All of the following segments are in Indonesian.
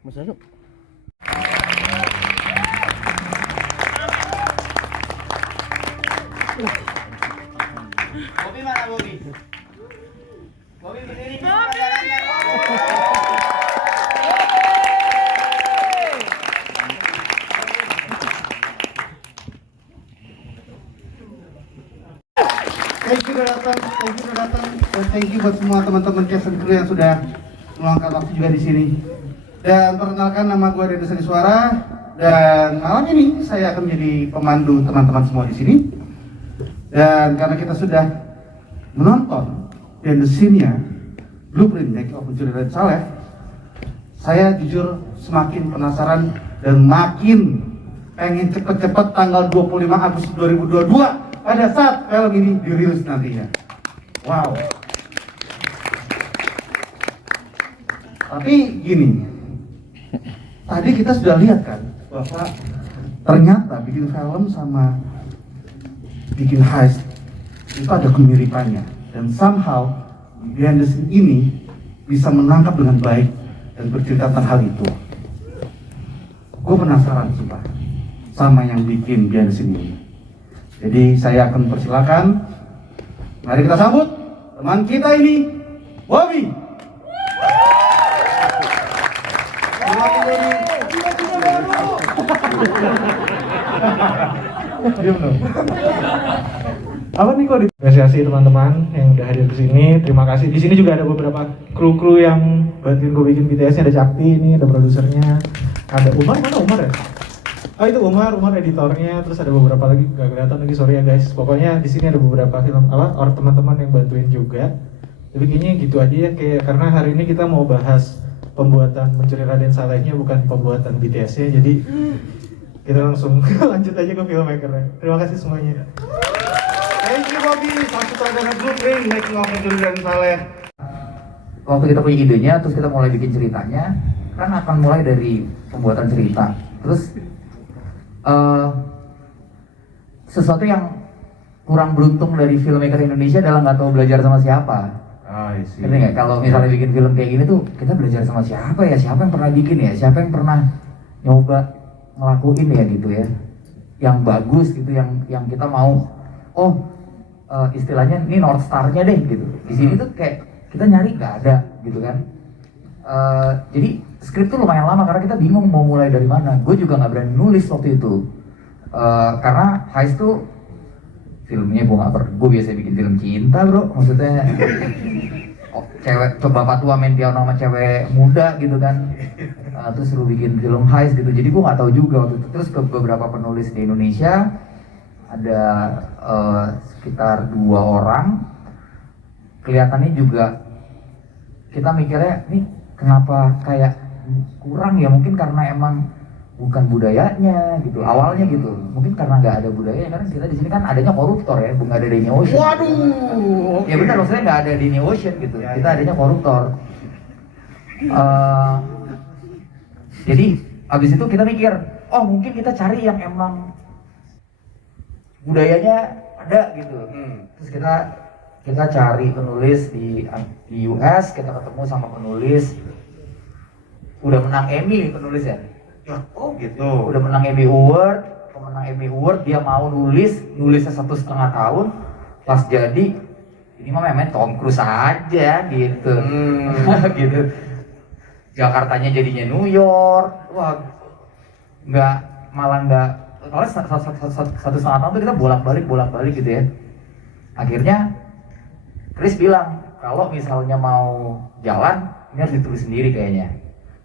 Mas Danu. Bobby mana Bobby? Bobby berdiri di jalannya. Thank you udah datang, dan thank you buat semua teman-teman cast and crew yang sudah meluangkan waktu juga di sini. Dan perkenalkan, nama gue Denny Seni Suara, dan malam ini saya akan menjadi pemandu teman-teman semua di sini. Dan karena kita sudah menonton dan scene-nya Blueprint Make of Pencuri Raden Saleh, saya jujur semakin penasaran dan makin pengen cepet-cepet tanggal 25 Agustus 2022 pada saat film ini dirilis nantinya. Wow. Tapi gini, tadi kita sudah lihat kan bahwa ternyata bikin film sama bikin heist itu ada kemiripannya, dan somehow behind the scene ini bisa menangkap dengan baik dan bercerita tentang hal itu. Gue penasaran sih Pak sama yang bikin behind the scene ini. Jadi saya akan persilakan, mari kita sambut teman kita ini, Bobby. Apa nih kok apresiasi teman-teman yang udah hadir di sini. Terima kasih. Di sini juga ada beberapa kru-kru yang bantuin gue bikin BTS-nya. Ada Cakti ini, ada produsernya, ada Umar. Mana Umar ya? Oh itu Umar editornya. Terus ada beberapa lagi gak kelihatan lagi, sorry ya guys. Pokoknya di sini ada beberapa film orang teman-teman yang bantuin juga. Tapi kayaknya gitu aja ya, kayak karena hari ini kita mau bahas pembuatan Pencuri Raden Salehnya, bukan pembuatan BTS-nya. Jadi kita langsung lanjut aja ke filmmaker-nya. Terima kasih semuanya. Thank you Bobby, sang sutradara Blueprint Make of Pencuri Raden Saleh. Waktu kita punya idenya, terus kita mulai bikin ceritanya, kan akan mulai dari pembuatan cerita. Terus sesuatu yang kurang beruntung dari filmmaker Indonesia adalah nggak tahu belajar sama siapa. Ngerti nggak? Kalau misalnya bikin film kayak gini tuh kita belajar sama siapa ya? Siapa yang pernah bikin ya? Siapa yang pernah nyoba ngelakuin ya gitu ya? Yang bagus gitu, yang kita mau. Istilahnya ini North Star-nya deh gitu. Di sini tuh kayak kita nyari nggak ada gitu kan. Jadi skrip tuh lumayan lama karena kita bingung mau mulai dari mana. Gue juga nggak berani nulis waktu itu karena heist tuh filmnya gue biasa bikin film cinta bro, maksudnya cewek bapak tua main piano sama cewek muda gitu kan. Terus suruh bikin film heist gitu, jadi gue nggak tahu juga waktu itu. Terus ke beberapa penulis di Indonesia ada sekitar 2 orang, kelihatannya juga kita mikirnya nih kenapa kayak kurang ya, mungkin karena emang bukan budayanya gitu awalnya gitu, mungkin karena nggak ada budaya, karena kita di sini kan adanya koruptor ya, bukan ada Disney Ocean. Waduh. Ya benar, maksudnya nggak ada Disney Ocean gitu, kita adanya koruptor. Jadi abis itu kita mikir, mungkin kita cari yang emang budayanya ada gitu. Terus kita cari penulis di US, kita ketemu sama penulis udah menang Emmy penulisnya. Oh gitu. Udah menang Emmy Award, pemenang Emmy Award, dia mau nulisnya 1,5 tahun, pas jadi ini mah main Tom Cruise aja gitu. Gitu. Jakartanya jadinya New York. Wah, malah nggak. Soalnya 1,5 tahun tuh kita bolak-balik gitu ya. Akhirnya Chris bilang kalau misalnya mau jalan ini harus ditulis sendiri kayaknya.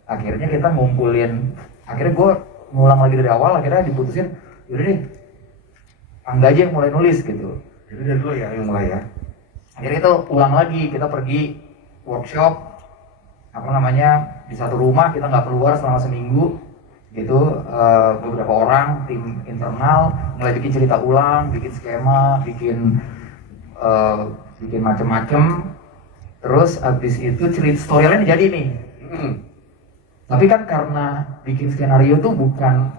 Akhirnya kita ngumpulin, akhirnya gue ngulang lagi dari awal, akhirnya diputusin yaudah deh Angga aja yang mulai nulis gitu. Jadi dari dulu ya yang mulai ya. Akhirnya itu ulang lagi, kita pergi workshop di satu rumah, kita nggak keluar selama seminggu gitu. Beberapa orang tim internal mulai bikin cerita ulang, bikin skema, bikin macem-macem. Terus abis itu cerita storyline jadi nih. Tapi kan karena bikin skenario tuh bukan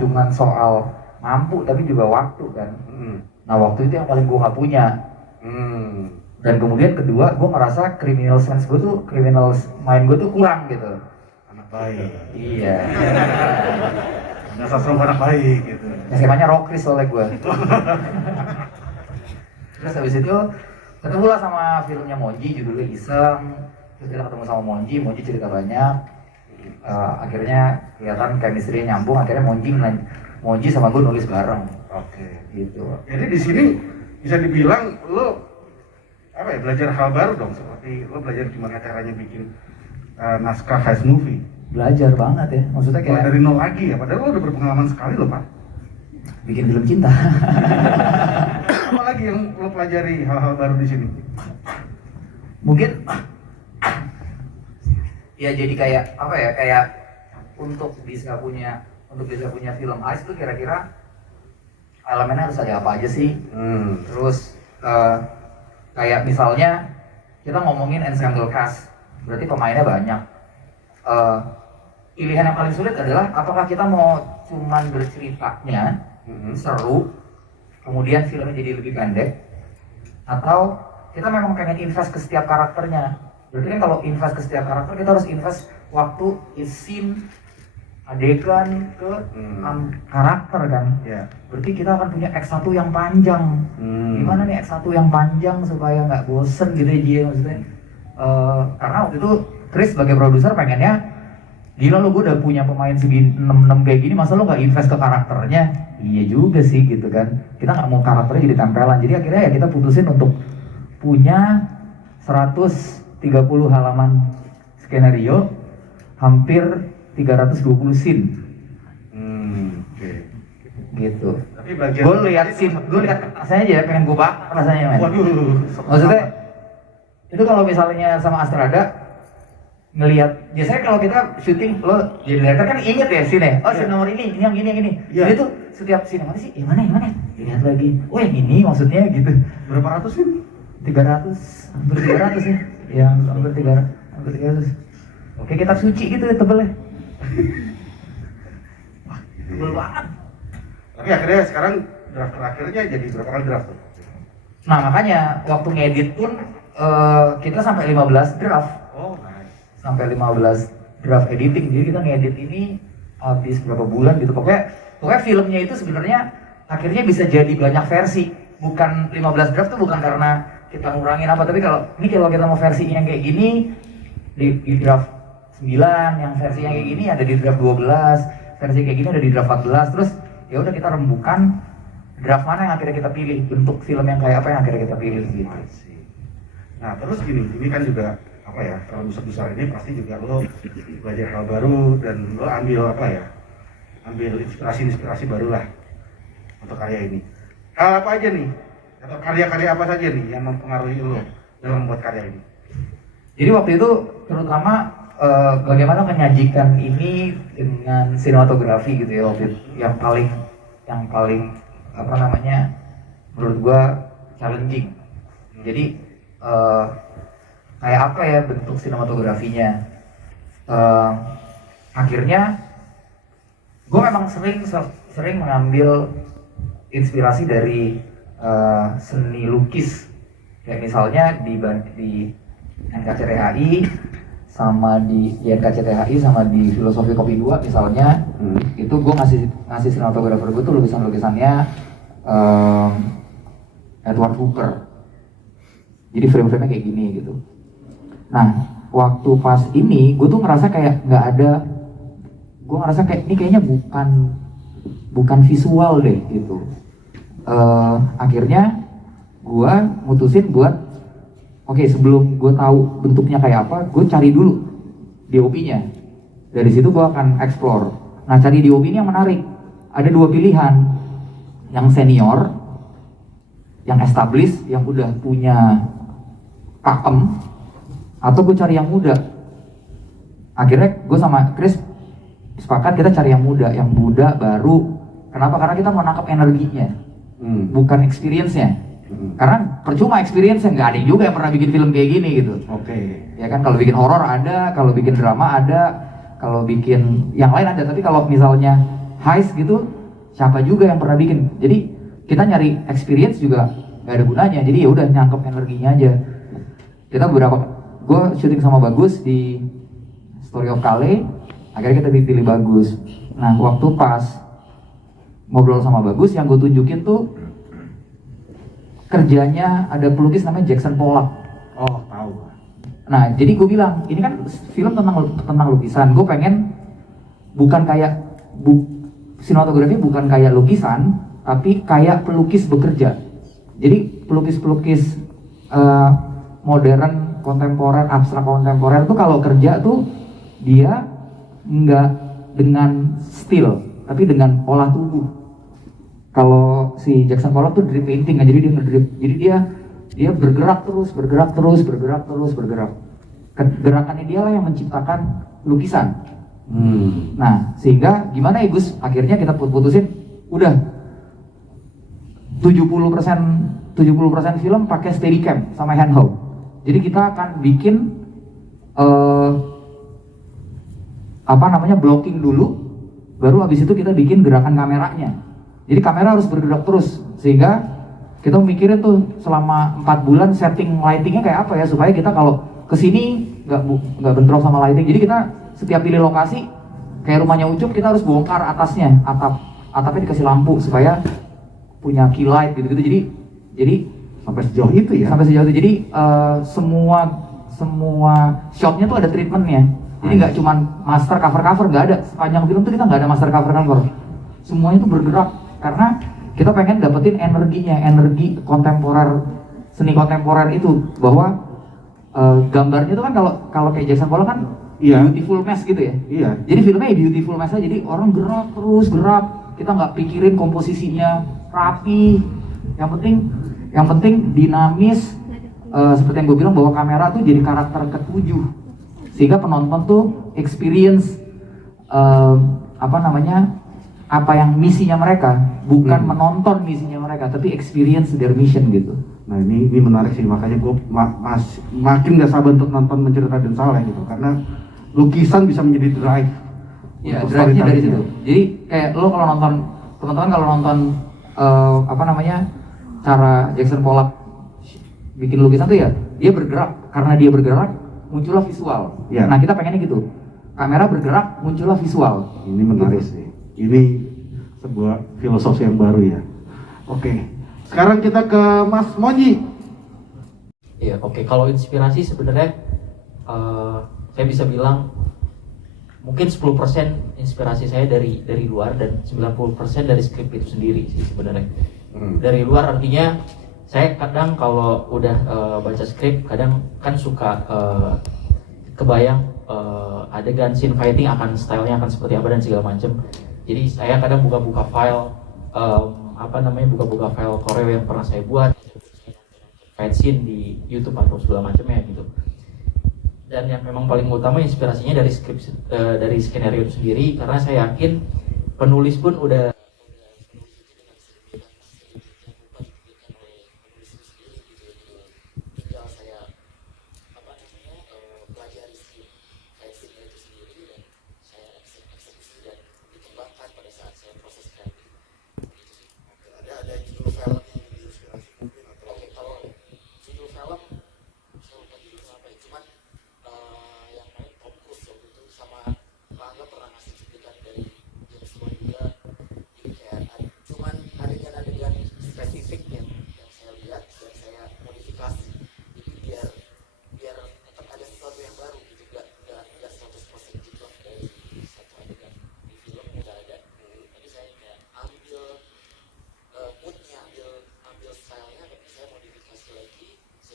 cuma soal mampu, tapi juga waktu kan. Nah waktu itu yang paling gue nggak punya. Dan kemudian kedua, gue ngerasa criminal mind gue tuh kurang gitu. baik. Iya. Nggak sastra anak baik gitu. SMA-nya Rockris soalnya gue. Terus habis itu ketemu lah sama filmnya Monji, judulnya Iseng. Terus kita ketemu sama Monji cerita banyak. Akhirnya kelihatan chemistry nyambung. Akhirnya Monji sama gue nulis bareng. Oke. Gitu. Jadi di sini bisa dibilang lo apa ya, belajar hal baru dong, seperti lo belajar gimana caranya bikin naskah heist movie. Belajar banget ya, maksudnya Mulai kayak dari nol lagi ya, padahal lo udah berpengalaman sekali lo Pak. bikin film cinta. Apa lagi yang lo pelajari hal-hal baru di sini? Mungkin ya jadi kayak apa ya, kayak untuk bisa punya film heist itu kira-kira elemennya harus ada apa aja sih. Terus kayak misalnya kita ngomongin ensemble cast, berarti pemainnya banyak. Pilihan yang paling sulit adalah apakah kita mau cuman berceritanya seru, kemudian filmnya jadi lebih pendek, atau kita memang pengen invest ke setiap karakternya. Berarti kan kalau invest ke setiap karakter kita harus invest waktu, scene, adegan ke karakter kan. Ya. Berarti kita akan punya X1 yang panjang. Gimana nih X1 yang panjang supaya nggak bosen gitu ya dia maksudnya. Karena waktu itu Chris sebagai produser pengennya gila lo, gue udah punya pemain segini 6 kayak gini, masa lo nggak invest ke karakternya? Iya juga sih gitu kan. Kita nggak mau karakternya jadi tempelan. Jadi akhirnya ya kita putusin untuk punya 130 halaman skenario, hampir 320 scene. Oke. Gitu. Tapi bagian Gue lihat scene, gue lihat rasanya aja pengen gue bakar rasanya men. Waduh. Maksudnya itu kalau misalnya sama Astrada ngelihat, biasanya kalau kita syuting lo jadi director kan inget ya scene, oh scene nomor ini yang ini. Iya. Jadi tuh setiap scene mana sih, yang mana lihat lagi, oh yang ini maksudnya gitu. Berapa ratus sih? 300, hampir 300 ya, yang hampir 300. Oke, kitab suci gitu ya tebelnya. Tebel banget. Tapi akhirnya sekarang draft terakhirnya jadi berapa kali draft tuh? Nah makanya waktu ngedit pun kita sampai 15 draft. Oh, nice. Sampai 15 draft editing. Jadi kita ngedit ini habis berapa bulan gitu. Pokoknya filmnya itu sebenarnya akhirnya bisa jadi banyak versi. Bukan 15 draft tuh bukan karena kita ngurangin apa, tapi kalau kita mau versi yang kayak gini di draft 9, yang versi yang kayak gini ada di draft 12, versi kayak gini ada di draft 14. Terus ya udah kita rembukan draft mana yang akhirnya kita pilih, bentuk film yang kayak apa yang akhirnya kita pilih gitu. Nah terus gini, ini kan juga apa ya, kalau besar ini pasti juga lo belajar hal baru dan lo ambil inspirasi baru lah untuk karya ini. Hal apa aja nih, atau karya-karya apa saja nih yang mempengaruhi lo dalam membuat karya ini? Jadi waktu itu terutama bagaimana menyajikan ini dengan sinematografi gitu ya, waktu itu yang paling apa namanya menurut gua challenging. Jadi kayak apa ya bentuk sinematografinya. Akhirnya gue memang sering mengambil inspirasi dari seni lukis, kayak misalnya di NKCTHI sama di NKCTHI sama di Filosofi Kopi 2 misalnya. Itu gue ngasih sinematografer gue tuh lukisannya Edward Hooper. Jadi frame-frame-nya kayak gini gitu. Nah, waktu pas ini gue tuh ngerasa kayak gue ngerasa kayak ini kayaknya bukan visual deh gitu. Akhirnya gue mutusin buat sebelum gue tahu bentuknya kayak apa, gue cari dulu DOP-nya. Dari situ gue akan explore. Nah, cari DOP ini yang menarik. Ada dua pilihan, yang senior, yang established, yang udah punya pakem, atau gue cari yang muda. Akhirnya gue sama Chris sepakat kita cari yang muda baru. Kenapa? Karena kita mau nangkap energinya, bukan experience-nya. Karena percuma experience-nya, nggak ada juga yang pernah bikin film kayak gini gitu. Oke. Ya kan, kalau bikin horor ada, kalau bikin drama ada, kalau bikin yang lain ada. Tapi kalau misalnya heist gitu, siapa juga yang pernah bikin? Jadi kita nyari experience juga nggak ada gunanya. Jadi ya udah nangkep energinya aja. Kita gue syuting sama Bagus di Story of Kale, Akhirnya kita dipilih Bagus. Nah waktu pas ngobrol sama Bagus, yang gue tunjukin tuh kerjanya ada pelukis namanya Jackson Pollock. Oh, tahu. Nah jadi gue bilang ini kan film tentang lukisan. Gue pengen bukan kayak sinematografi bukan kayak lukisan, tapi kayak pelukis bekerja. Jadi pelukis-pelukis modern, kontemporer, abstrak kontemporer tuh kalau kerja tuh dia nggak dengan stil, tapi dengan olah tubuh. Kalau si Jackson Pollock tuh drip painting, jadi dia ngedrip, jadi dia bergerak terus. Gerakannya dia lah yang menciptakan lukisan. Nah, sehingga gimana ya Gus? Akhirnya kita putusin, udah 70% film pakai Steadicam sama handheld. Jadi kita akan bikin blocking dulu, baru habis itu kita bikin gerakan kameranya. Jadi kamera harus bergerak terus, sehingga kita mikirin tuh selama 4 bulan setting lightingnya kayak apa ya, supaya kita kalau kesini nggak bentrok sama lighting. Jadi kita setiap pilih lokasi, kayak rumahnya Ucup, kita harus bongkar atasnya, atapnya dikasih lampu supaya punya key light gitu-gitu. Jadi Sampai sejauh itu ya? Sampai sejauh itu. Jadi semua shotnya tuh ada treatmentnya. Jadi nggak cuma master cover nggak ada. Sepanjang film tuh kita nggak ada master cover. Semuanya tuh bergerak karena kita pengen dapetin energi kontemporer, seni kontemporer itu, bahwa gambarnya tuh kan kalau kayak Jackson Pollock kan beautiful mess gitu ya. Iya. Jadi filmnya beautiful mess aja, jadi orang gerak. Kita nggak pikirin komposisinya rapi. Yang penting dinamis, seperti yang gue bilang bahwa kamera tuh jadi karakter ketujuh, sehingga penonton tuh experience apa yang misinya mereka, bukan menonton misinya mereka, tapi experience their mission gitu. Nah ini menarik sih, makanya gue makin gak sabar untuk nonton Mencuri Raden Saleh gitu, karena lukisan bisa menjadi drive. Ya, drive-nya dari situ. Jadi kayak lo kalau nonton, teman-teman kalau nonton cara Jackson Pollock bikin lukisan tuh ya, dia bergerak, karena dia bergerak muncullah visual. Ya. Nah kita pengennya gitu, kamera bergerak muncullah visual. Ini menarik gitu. sih. Ini sebuah filosofi yang baru ya. Oke. Sekarang kita ke Mas Monyi. Iya, oke. Kalau inspirasi sebenarnya saya bisa bilang mungkin 10% inspirasi saya dari luar dan 90% dari skrip itu sendiri sih sebenarnya. Dari luar artinya saya kadang kalau udah baca skrip kadang kan suka kebayang adegan scene fighting akan stylenya akan seperti apa dan segala macam. Jadi saya kadang buka-buka file buka-buka file Koreo yang pernah saya buat, fight scene di YouTube atau segala macamnya gitu. Dan yang memang paling utama inspirasinya dari skrip, dari skenario itu sendiri, karena saya yakin penulis pun udah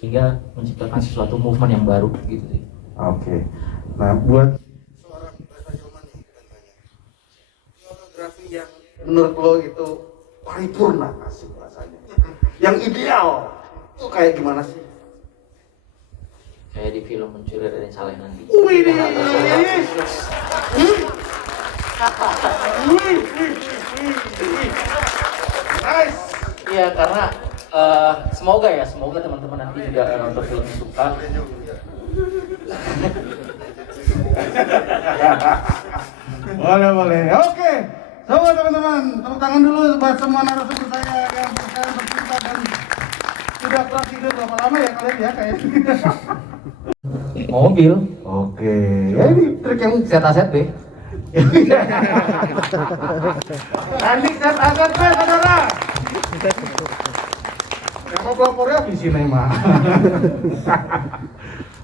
sehingga menciptakan sesuatu movement yang baru gitu sih. Oke. Nah, buat seorang Reza Hilman nih, fotografi yang menurut lo itu paripurna asik rasanya, yang ideal itu kayak gimana sih? Kayak di film Mencuri Raden Saleh nanti. Wih, nice. Iya, karena semoga teman-teman nanti juga nonton film suka. Boleh. Oke. Coba teman-teman, tepuk tangan dulu buat semua narasumber saya yang sekarang bercerita dan sudah pernah tidur berapa lama ya kalian ya kayaknya. Mobil, Oke. Ya ini trik yang set A set B. Andik dan angkat gue, saudara. Yang mau pelapornya Visinema.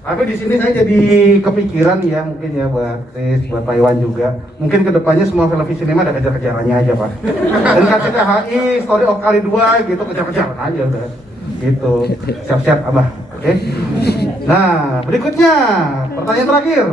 Tapi di sini saya jadi kepikiran ya, mungkin ya buat Chris, buat Pak Iwan juga. Mungkin kedepannya semua film Visinema ada kejar-kejarannya aja, Pak. Dan KCTHI, Story of Kali 2 gitu, kejar-kejaran aja udah. Gitu. Siap-siap, Abah. Oke. Nah, berikutnya pertanyaan terakhir.